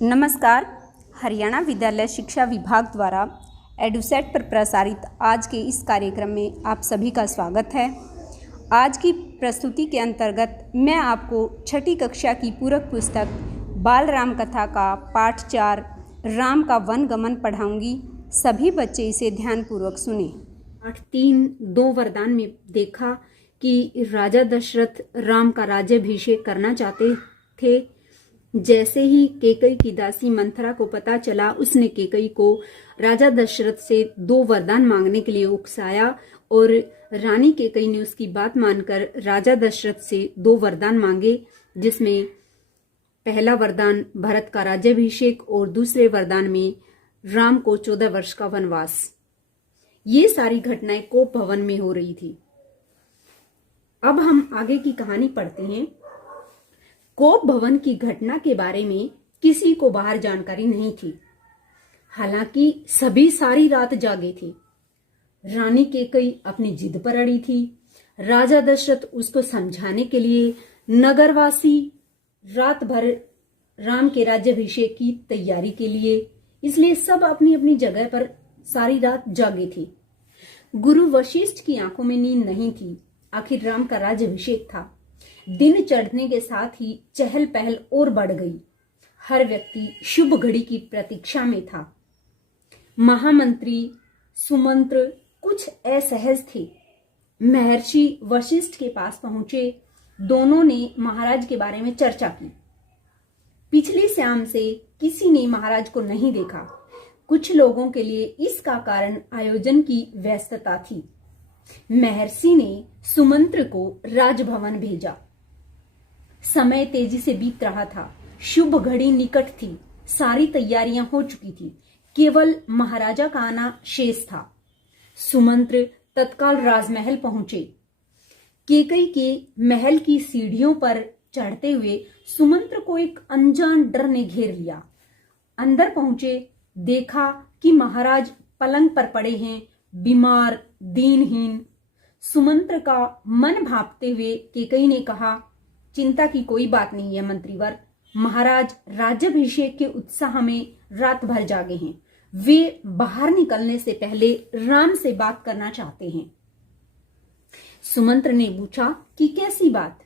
नमस्कार। हरियाणा विद्यालय शिक्षा विभाग द्वारा एडुसेट पर प्रसारित आज के इस कार्यक्रम में आप सभी का स्वागत है। आज की प्रस्तुति के अंतर्गत मैं आपको छठी कक्षा की पूरक पुस्तक बाल राम कथा का पाठ 4 राम का वन गमन पढ़ाऊंगी। सभी बच्चे इसे ध्यानपूर्वक सुने। पाठ 3 दो वरदान में देखा कि राजा दशरथ राम का राज्याभिषेक करना चाहते थे। जैसे ही केकई की दासी मंथरा को पता चला, उसने केकई को राजा दशरथ से 2 वरदान मांगने के लिए उकसाया और रानी केकई ने उसकी बात मानकर राजा दशरथ से 2 वरदान मांगे, जिसमें पहला वरदान भरत का राज्याभिषेक और दूसरे वरदान में राम को 14 वर्ष का वनवास। ये सारी घटनाएं कोप भवन में हो रही थी। अब हम आगे की कहानी पढ़ते हैं। कोप भवन की घटना के बारे में किसी को बाहर जानकारी नहीं थी। हालांकि सभी सारी रात जागे थे। रानी केकई अपनी जिद पर अड़ी थी। राजा दशरथ उसको समझाने के लिए नगरवासी रात भर राम के राज्याभिषेक की तैयारी के लिए, इसलिए सब अपनी अपनी जगह पर सारी रात जागे थे। गुरु वशिष्ठ की आंखों में नींद नहीं थी। आखिर राम का राज्याभिषेक था। दिन चढ़ने के साथ ही चहल पहल और बढ़ गई। हर व्यक्ति शुभ घड़ी की प्रतीक्षा में था। महामंत्री सुमंत्र कुछ असहज थे। महर्षि वशिष्ठ के पास पहुंचे। दोनों ने महाराज के बारे में चर्चा की। पिछली शाम से किसी ने महाराज को नहीं देखा। कुछ लोगों के लिए इसका कारण आयोजन की व्यस्तता थी। महर्षि ने सुमंत्र को राजभवन भेजा। समय तेजी से बीत रहा था। शुभ घड़ी निकट थी। सारी तैयारियां हो चुकी थी। केवल महाराजा का आना शेष था। सुमंत्र तत्काल राजमहल पहुंचे। केकई के महल की सीढ़ियों पर चढ़ते हुए सुमंत्र को एक अनजान डर ने घेर लिया। अंदर पहुंचे, देखा कि महाराज पलंग पर पड़े हैं, बीमार, दीनहीन। सुमंत्र का मन भांपते हुए केकई ने कहा, चिंता की कोई बात नहीं है मंत्रीवर। महाराज राज्याभिषेक के उत्साह में रात भर जागे हैं। वे बाहर निकलने से पहले राम से बात करना चाहते हैं। सुमंत्र ने पूछा कि कैसी बात?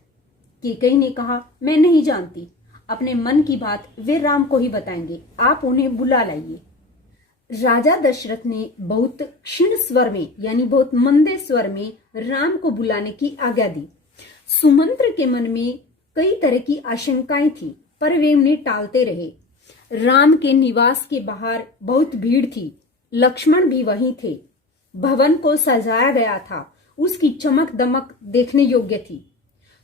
केकई ने कहा, मैं नहीं जानती। अपने मन की बात वे राम को ही बताएंगे। आप उन्हें बुला लाइए। राजा दशरथ ने बहुत क्षीण स्वर में, यानी बहुत मंदे स्वर में राम को बुलाने की आज्ञा दी। सुमंत्र के मन में कई तरह की आशंकाएं थी, पर वे उन्हें टालते रहे। राम के निवास के बाहर बहुत भीड़ थी। लक्ष्मण भी वहीं थे। भवन को सजाया गया था। उसकी चमक दमक देखने योग्य थी।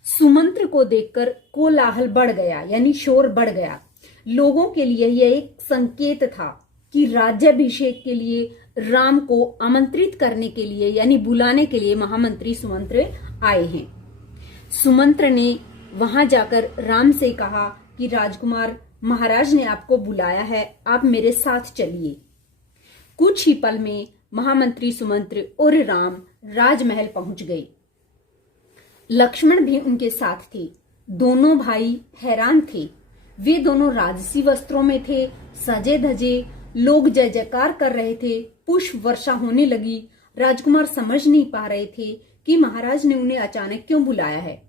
सुमंत्र को देखकर कोलाहल बढ़ गया, यानी शोर बढ़ गया। लोगों के लिए यह एक संकेत था कि राज्याभिषेक के लिए राम को आमंत्रित करने के लिए, यानी बुलाने के लिए महामंत्री सुमंत्र आए हैं। सुमंत्र ने वहां जाकर राम से कहा कि राजकुमार, महाराज ने आपको बुलाया है, आप मेरे साथ चलिए। कुछ ही पल में महामंत्री सुमंत्र और राम राजमहल पहुंच गए। लक्ष्मण भी उनके साथ थे। दोनों भाई हैरान थे। वे दोनों राजसी वस्त्रों में थे, सजे धजे। लोग जय जयकार कर रहे थे। पुष्प वर्षा होने लगी। राजकुमार समझ नहीं पा रहे थे कि महाराज ने उन्हें अचानक क्यों बुलाया है।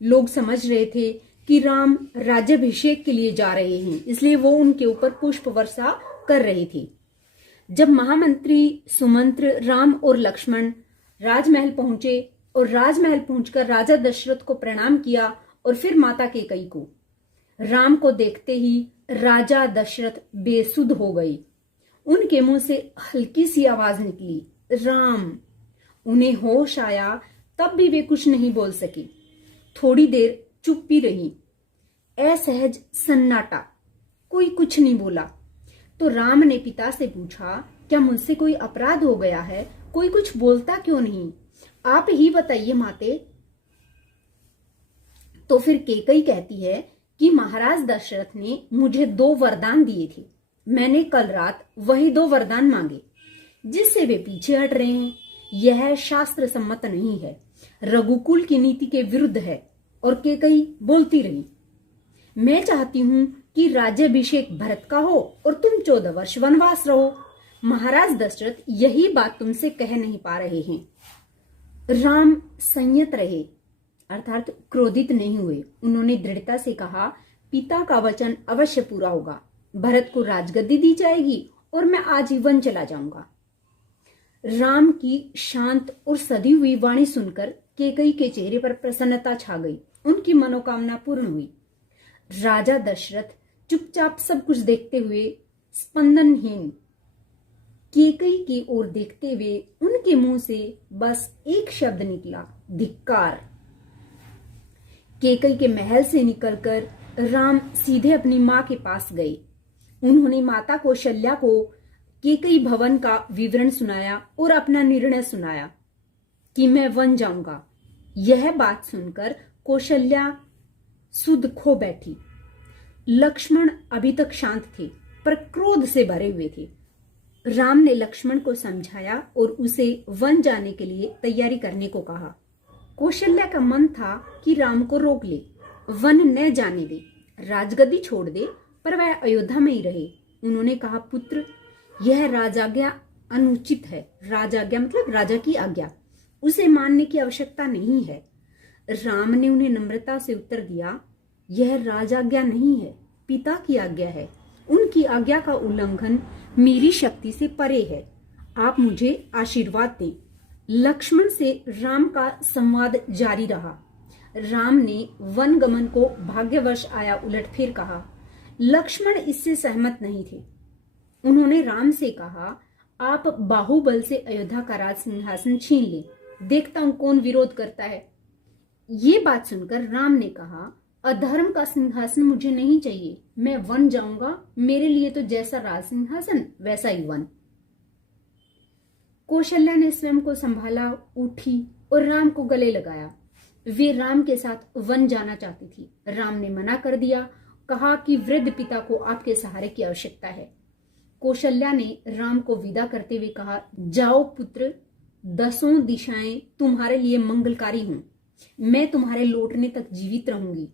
लोग समझ रहे थे कि राम राज्याभिषेक के लिए जा रहे हैं, इसलिए वो उनके ऊपर पुष्प वर्षा कर रहे थे। जब महामंत्री सुमंत्र, राम और लक्ष्मण राजमहल पहुंचे और राजमहल पहुंचकर राजा दशरथ को प्रणाम किया और फिर माता केकई को, राम को देखते ही राजा दशरथ बेसुध हो गए। उनके मुंह से हल्की सी आवाज निकली, राम। उन्हें होश आया, तब भी वे कुछ नहीं बोल सके। थोड़ी देर चुप्पी रही। असहज सन्नाटा। कोई कुछ नहीं बोला। तो राम ने पिता से पूछा, क्या मुझसे कोई अपराध हो गया है? कोई कुछ बोलता क्यों नहीं? आप ही बताइए माते। तो फिर केकई कहती है कि महाराज दशरथ ने मुझे 2 वरदान दिए थे। मैंने कल रात वही 2 वरदान मांगे, जिससे वे पीछे हट रहे हैं। यह शास्त्र सम्मत नहीं है, रघुकुल की नीति के विरुद्ध है। और केकई बोलती रही, मैं चाहती हूं कि राज्याभिषेक भरत का हो और तुम 14 वर्ष वनवास रहो। महाराज दशरथ यही बात तुमसे कह नहीं पा रहे हैं। राम संयत रहे, अर्थात क्रोधित नहीं हुए। उन्होंने दृढ़ता से कहा, पिता का वचन अवश्य पूरा होगा। भरत को राजगद्दी दी जाएगी और मैं आजीवन चला जाऊंगा। राम की शांत और सधी हुई वाणी सुनकर कैकेयी के चेहरे पर प्रसन्नता छा गई। उनकी मनोकामना पूर्ण हुई। राजा दशरथ चुपचाप सब कुछ देखते हुए स्पंदनहीन कैकेयी की ओर देखते हुए उनके मुंह से बस एक शब्द निकला, धिक्कार। कैकेयी के महल से निकलकर राम सीधे अपनी मां के पास गए। उन्होंने माता कौशल्या को कैकेयी भवन का विवरण सुनाया और अपना निर्णय सुनाया कि मैं वन जाऊंगा। यह बात सुनकर कौशल्या सुध खो बैठी। लक्ष्मण अभी तक शांत थे पर क्रोध से भरे हुए थे। राम ने लक्ष्मण को समझाया और उसे वन जाने के लिए तैयारी करने को कहा। कौशल्या का मन था कि राम को रोक ले, वन न जाने दे, राजगद्दी छोड़ दे, पर वह अयोध्या में ही रहे। उन्होंने कहा, पुत्र, यह राजाज्ञा अनुचित है। राजाज्ञा मतलब राजा की आज्ञा, उसे मानने की आवश्यकता नहीं है। राम ने उन्हें नम्रता से उत्तर दिया, यह राजाज्ञा नहीं है, पिता की आज्ञा है। उनकी आज्ञा का उल्लंघन मेरी शक्ति से परे है। आप मुझे आशीर्वाद दें। लक्ष्मण से राम का संवाद जारी रहा। राम ने वन गमन को भाग्यवश आया उलटफेर कहा। लक्ष्मण इससे सहमत नहीं थे। उन्होंने राम से कहा, आप बाहुबल से अयोध्या का राज सिंहासन छीन ले, देखता हूं कौन विरोध करता है। ये बात सुनकर राम ने कहा, अधर्म का सिंहासन मुझे नहीं चाहिए, मैं वन जाऊंगा। मेरे लिए तो जैसा राज सिंहासन वैसा ही वन। कौशल्या ने स्वयं को संभाला, उठी और राम को गले लगाया। वे राम के साथ वन जाना चाहती थी। राम ने मना कर दिया, कहा कि वृद्ध पिता को आपके सहारे की आवश्यकता है। कौशल्या ने राम को विदा करते हुए कहा, जाओ पुत्र, 10 दिशाएं तुम्हारे लिए मंगलकारी हों। मैं तुम्हारे लौटने तक जीवित रहूंगी।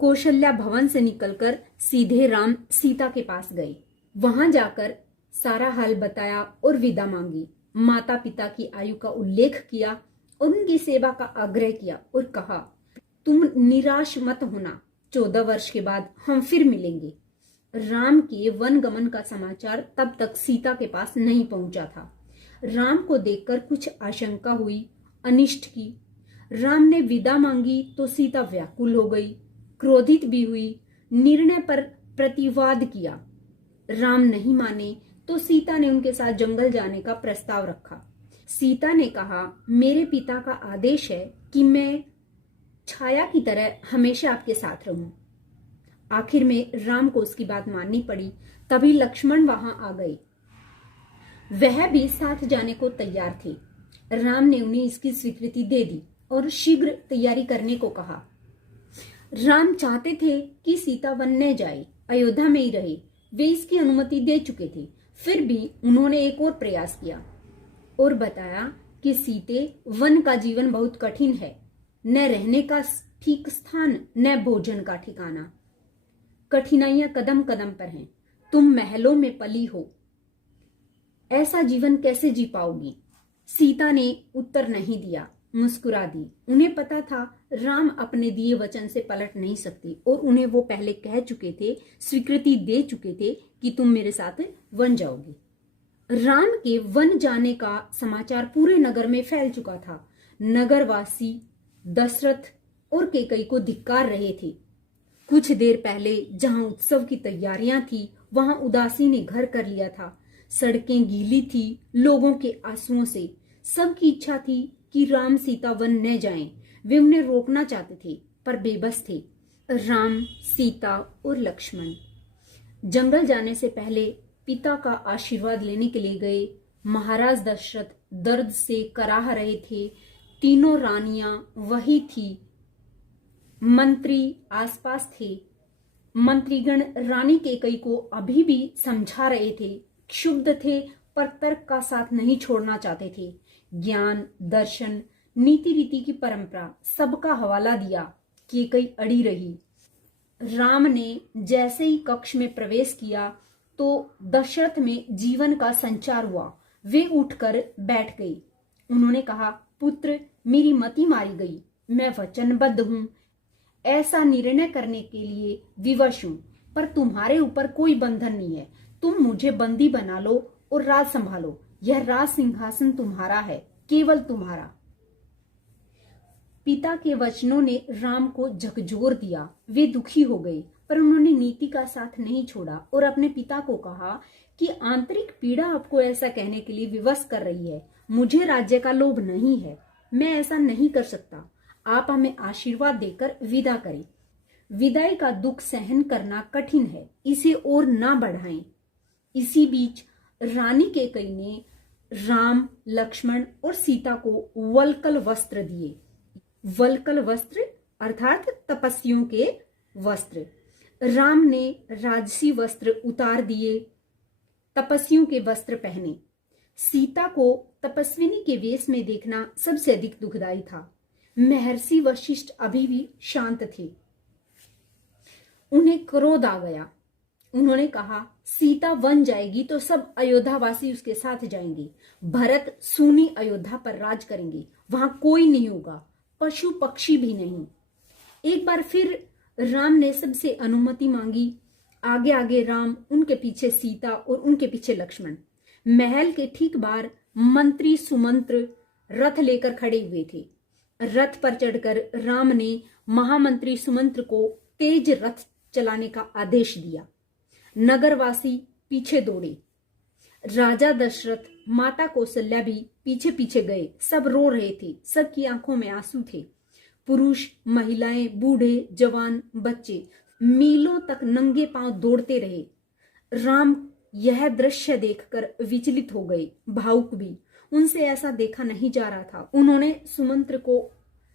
कौशल्या भवन से निकलकर सीधे राम सीता के पास गए। वहां जाकर सारा हाल बताया और विदा मांगी। माता पिता की आयु का उल्लेख किया और उनकी सेवा का आग्रह किया और कहा, तुम निराश मत होना, 14 वर्ष के बाद हम फिर मिलेंगे। राम के वन गमन का समाचार तब तक सीता के पास नहीं पहुंचा था। राम को देखकर कुछ आशंका हुई, अनिष्ट की। राम ने विदा मांगी तो सीता व्याकुल हो गई, क्रोधित भी हुई, निर्णय पर प्रतिवाद किया। राम नहीं माने तो सीता ने उनके साथ जंगल जाने का प्रस्ताव रखा। सीता ने कहा, मेरे पिता का आदेश है कि मैं छाया की तरह हमेशा आपके साथ रहूं। आखिर में राम को उसकी बात माननी पड़ी। तभी लक्ष्मण वहां आ गए। वह भी साथ जाने को तैयार थे। राम ने उन्हें इसकी स्वीकृति दे दी और शीघ्र तैयारी करने को कहा। राम चाहते थे कि सीता वन न जाए, अयोध्या में ही रहे। वे इसकी अनुमति दे चुके थे। फिर भी उन्होंने एक और प्रयास किया और बताया कि सीते, वन का जीवन बहुत कठिन है, न रहने का ठीक स्थान, न भोजन का ठिकाना। कठिनाइयां कदम कदम पर हैं। तुम महलों में पली हो, ऐसा जीवन कैसे जी पाओगी? सीता ने उत्तर नहीं दिया, मुस्कुरा दी। उन्हें पता था राम अपने दिए वचन से पलट नहीं सकते और उन्हें वो पहले कह चुके थे, स्वीकृति दे चुके थे कि तुम मेरे साथ वन जाओगी। राम के वन जाने का समाचार पूरे नगर में फैल चुका था। नगरवासी दशरथ और कैकेयी को धिक्कार रहे थे। कुछ देर पहले जहां उत्सव की तैयारियां थी, वहां उदासी ने घर कर लिया था। सड़कें गीली थी लोगों के आंसुओं से। सबकी इच्छा थी कि राम सीता वन न जाएं। वे उन्हें रोकना चाहते थे पर बेबस थे। राम, सीता और लक्ष्मण जंगल जाने से पहले पिता का आशीर्वाद लेने के लिए गए। महाराज दशरथ दर्द से कराह रहे थे। तीनों रानियां वही थी। मंत्री आसपास थे। मंत्रीगण रानी कैकेयी को अभी भी समझा रहे थे। क्षुब्ध थे पर तर्क का साथ नहीं छोड़ना चाहते थे। ज्ञान, दर्शन, नीति रीति की परंपरा सबका हवाला दिया। कैकेयी अड़ी रही। राम ने जैसे ही कक्ष में प्रवेश किया तो दशरथ में जीवन का संचार हुआ। वे उठकर बैठ गई। उन्होंने कहा, पुत्र, मेरी मति मारी गई। मैं वचनबद्ध हूं, ऐसा निर्णय करने के लिए विवश हूं, पर तुम्हारे ऊपर कोई बंधन नहीं है। तुम मुझे बंदी बना लो और राज संभालो। यह राज सिंहासन तुम्हारा है, केवल तुम्हारा। पिता के वचनों ने राम को झकझोर दिया। वे दुखी हो गए, पर उन्होंने नीति का साथ नहीं छोड़ा और अपने पिता को कहा कि आंतरिक पीड़ा आपको ऐसा कहने के लिए विवश कर रही है। मुझे राज्य का लोभ नहीं है, मैं ऐसा नहीं कर सकता। आप हमें आशीर्वाद देकर विदा करें। विदाई का दुख सहन करना कठिन है, इसे और ना बढ़ाएं। इसी बीच रानी कैकेयी ने राम, लक्ष्मण और सीता को वल्कल वस्त्र दिए। वल्कल वस्त्र अर्थात तपस्वियों के वस्त्र। राम ने राजसी वस्त्र उतार दिए, तपस्वियों के वस्त्र पहने। सीता को तपस्विनी के वेश में देखना सबसे अधिक दुखदायी था। महर्षि वशिष्ठ अभी भी शांत थे। उन्हें क्रोध आ गया। उन्होंने कहा, सीता वन जाएगी तो सब अयोध्यावासी उसके साथ जाएंगे। भरत सूनी अयोध्या पर राज करेंगे, वहां कोई नहीं होगा, पशु पक्षी भी नहीं। एक बार फिर राम ने सबसे अनुमति मांगी। आगे आगे राम, उनके पीछे सीता और उनके पीछे लक्ष्मण। महल के ठीक बाहर मंत्री सुमंत्र रथ लेकर खड़े हुए थे। रथ पर चढ़कर राम ने महामंत्री सुमंत्र को तेज रथ चलाने का आदेश दिया। नगरवासी पीछे दौड़े। राजा दशरथ, माता कौशल्या भी पीछे पीछे गए। सब रो रहे थे, सबकी आंखों में आंसू थे। पुरुष, महिलाएं, बूढ़े, जवान, बच्चे मीलों तक नंगे पांव दौड़ते रहे। राम यह दृश्य देखकर विचलित हो गए, भावुक भी। उनसे ऐसा देखा नहीं जा रहा था। उन्होंने सुमंत्र को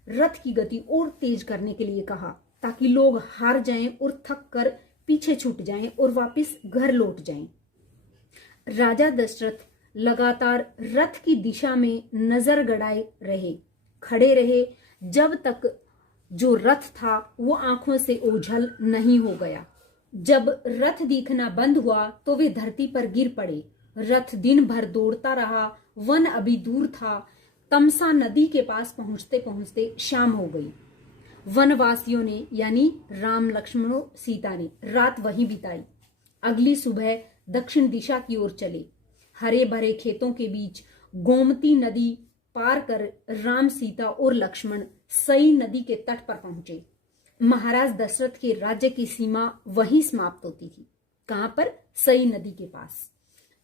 रथ की गति और तेज करने के लिए कहा, ताकि लोग हार जाएं और थक कर पीछे छूट जाएं और वापस घर लौट जाएं। राजा दशरथ लगातार रथ की दिशा में नजर गड़ाए रहे, खड़े रहे, जब तक जो रथ था वो आंखों से ओझल नहीं हो गया। जब रथ दिखना बंद हुआ तो वे धरती पर गिर पड़े। रथ दिन भर दौड़ता रहा। वन अभी दूर था। तमसा नदी के पास पहुंचते पहुंचते शाम हो गई। वनवासियों ने यानी राम, लक्ष्मण और सीता ने रात वहीं बिताई। अगली सुबह दक्षिण दिशा की ओर चले। हरे भरे खेतों के बीच गोमती नदी पार कर राम, सीता और लक्ष्मण सई नदी के तट पर पहुंचे। महाराज दशरथ के राज्य की सीमा वहीं समाप्त होती थी। कहां पर? सई नदी के पास।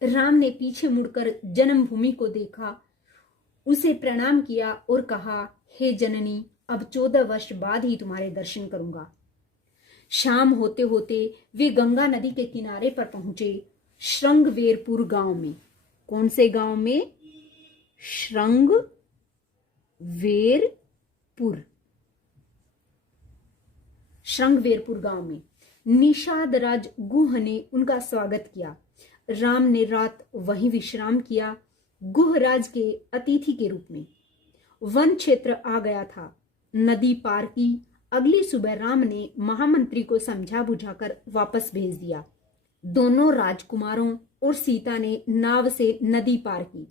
राम ने पीछे मुड़कर जन्मभूमि को देखा, उसे प्रणाम किया और कहा, हे जननी, अब 14 वर्ष बाद ही तुम्हारे दर्शन करूंगा। शाम होते होते वे गंगा नदी के किनारे पर पहुंचे, श्रृंगवेरपुर गांव में। कौन से गांव में? श्रृंगवेरपुर गांव में। निषाद राज गुह ने उनका स्वागत किया। राम ने रात वहीं विश्राम किया, गुहराज के अतिथि के रूप में। वन क्षेत्र आ गया था। नदी पार की। अगली सुबह राम ने महामंत्री को समझा बुझाकर वापस भेज दिया। दोनों राजकुमारों और सीता ने नाव से नदी पार की।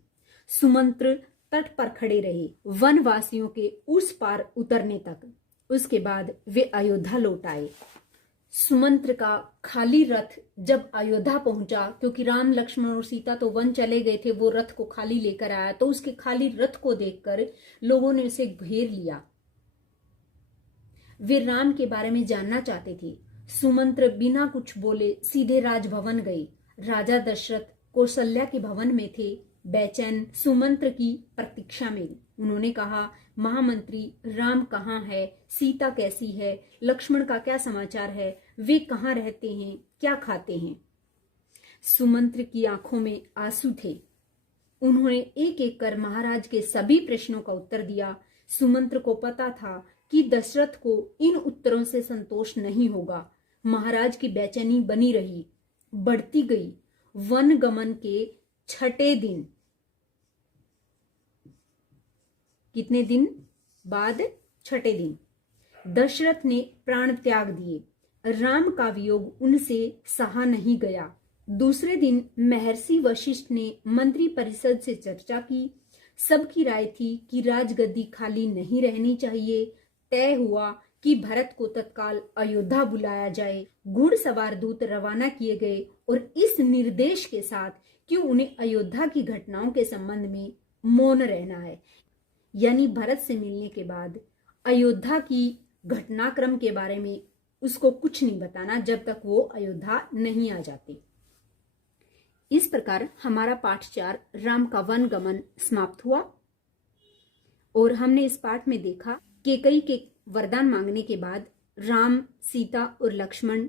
सुमंत्र तट पर खड़े रहे, वनवासियों के उस पार उतरने तक। उसके बाद वे अयोध्या लौट आए। सुमंत्र का खाली रथ जब अयोध्या पहुंचा, क्योंकि राम, लक्ष्मण और सीता तो वन चले गए थे, वो रथ को खाली लेकर आया, तो उसके खाली रथ को देखकर लोगों ने उसे घेर लिया। वे राम के बारे में जानना चाहते थे। सुमंत्र बिना कुछ बोले सीधे राजभवन गए। राजा दशरथ कौशल्या के भवन में थे, बेचैन सुमंत्र की प्रतीक्षा में। उन्होंने कहा, महामंत्री, राम कहाँ है? सीता कैसी है? लक्ष्मण का क्या समाचार है? वे कहाँ रहते हैं? क्या खाते हैं? सुमंत्र की आंखों में आंसू थे। उन्होंने एक एक कर महाराज के सभी प्रश्नों का उत्तर दिया। सुमंत्र को पता था कि दशरथ को इन उत्तरों से संतोष नहीं होगा। महाराज की बेचैनी बनी रही, बढ़ती गई। वन गमन के 6ठे दिन, कितने दिन बाद? 6ठे दिन, दशरथ ने प्राण त्याग दिए। राम का वियोग उनसे सहा नहीं गया। दूसरे दिन महर्षि वशिष्ठ ने मंत्री परिषद से चर्चा की। सबकी राय थी कि राजगद्दी खाली नहीं रहनी चाहिए। तय हुआ कि भरत को तत्काल अयोध्या बुलाया जाए। घुड़सवार दूत रवाना किए गए और इस निर्देश के साथ कि उन्हें अयोध्या की घटनाओं के संबंध में मौन रहना है, यानी भरत से मिलने के बाद अयोध्या की घटनाक्रम के बारे में उसको कुछ नहीं बताना जब तक वो अयोध्या नहीं आ जाती। इस प्रकार हमारा पाठ 4 राम का वन गमन समाप्त हुआ और हमने इस पाठ में देखा कैकेयी के वरदान मांगने के बाद राम, सीता और लक्ष्मण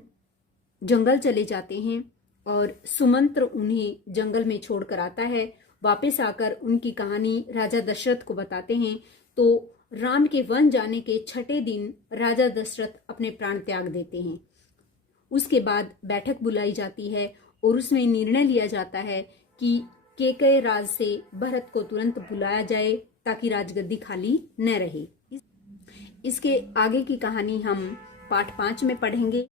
जंगल चले जाते हैं और सुमंत्र उन्हें जंगल में छोड़कर आता है। वापस आकर उनकी कहानी राजा दशरथ को बताते हैं। तो राम के वन जाने के 6ठे दिन राजा दशरथ अपने प्राण त्याग देते हैं। उसके बाद बैठक बुलाई जाती है और उसमें निर्णय लिया जाता है कि कैकेयी राज से भरत को तुरंत बुलाया जाए ताकि राजगद्दी खाली न रहे। इसके आगे की कहानी हम पाठ 5 में पढ़ेंगे।